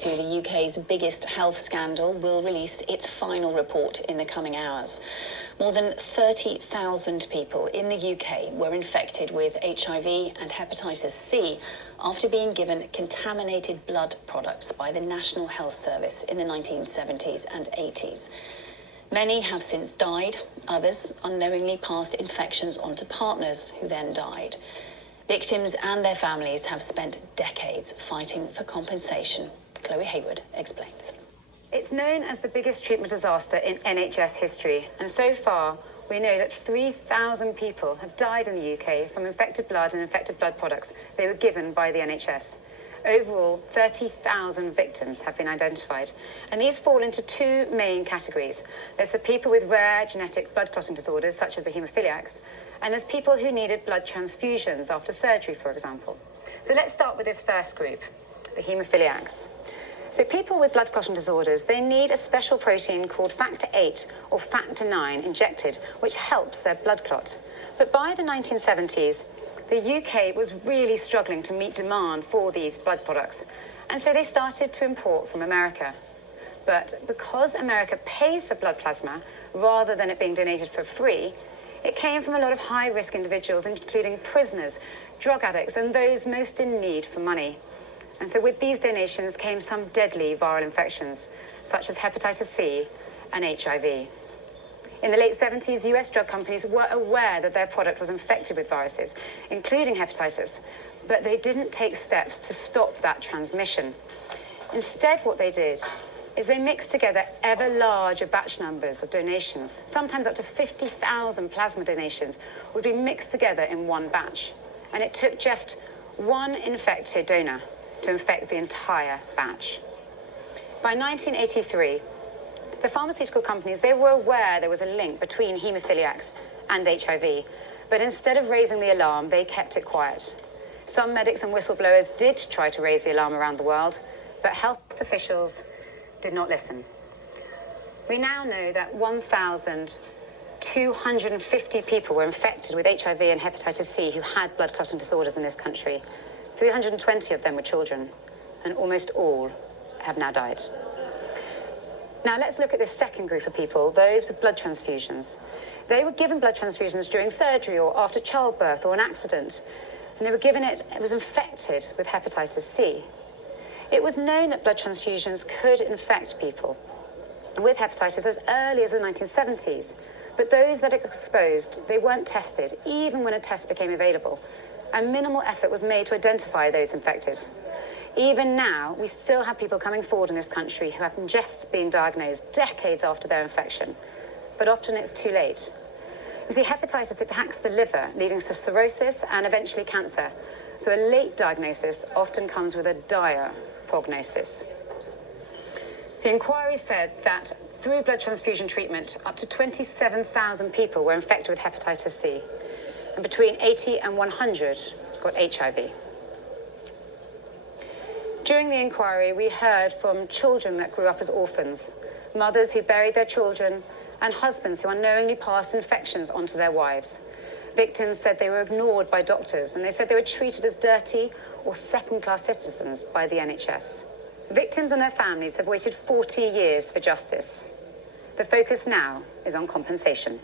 to the UK's biggest health scandal will release its final report in the coming hours. More than 30,000 people in the UK were infected with HIV and hepatitis C after being given contaminated blood products by the National Health Service in the 1970s and 80s. Many have since died. Others unknowingly passed infections on to partners who then died. Victims and their families have spent decades fighting for compensation. Chloe Hayward explains. It's known as the biggest treatment disaster in NHS history, and so far we know that 3,000 people have died in the UK from infected blood and infected blood products they were given by the NHS. Overall, 30,000 victims have been identified, and these fall into two main categories. There's the people with rare genetic blood clotting disorders, such as the haemophiliacs, and there's people who needed blood transfusions after surgery, for example. So let's start with this first group, the haemophiliacs. So people with blood clotting disorders, they need a special protein called factor VIII or factor IX injected, which helps their blood clot. But by the 1970s, the UK was really struggling to meet demand for these blood products, and so they started to import from America. But because America pays for blood plasma rather than it being donated for free, it came from a lot of high-risk individuals, including prisoners, drug addicts, and those most in need for money. And so with these donations came some deadly viral infections, such as hepatitis C and HIV. In the late 70s, US drug companies were aware that their product was infected with viruses, including hepatitis, but they didn't take steps to stop that transmission. Instead, what they did is they mixed together ever larger batch numbers of donations. Sometimes up to 50,000 plasma donations would be mixed together in one batch. And it took just one infected donor to infect the entire batch. By 1983, the pharmaceutical companies, they were aware there was a link between haemophiliacs and HIV, but instead of raising the alarm, they kept it quiet. Some medics and whistleblowers did try to raise the alarm around the world, but health officials did not listen. We now know that 1,250 people were infected with HIV and hepatitis C who had blood clotting disorders in this country. 320 of them were children, and almost all have now died. Now let's look at this second group of people, those with blood transfusions. They were given blood transfusions during surgery or after childbirth or an accident, and they were given it was infected with hepatitis C. It was known that blood transfusions could infect people with hepatitis as early as the 1970s, but those that are exposed, they weren't tested, even when a test became available, and minimal effort was made to identify those infected. Even now, we still have people coming forward in this country who have just been diagnosed decades after their infection, but often it's too late. You see, hepatitis attacks the liver, leading to cirrhosis and eventually cancer, so a late diagnosis often comes with a dire prognosis. The inquiry said that through blood transfusion treatment, up to 27,000 people were infected with hepatitis C, and between 80 and 100 got HIV. During the inquiry, we heard from children that grew up as orphans, mothers who buried their children, and husbands who unknowingly passed infections onto their wives. Victims said they were ignored by doctors, and they said they were treated as dirty or second-class citizens by the NHS. Victims and their families have waited 40 years for justice. The focus now is on compensation.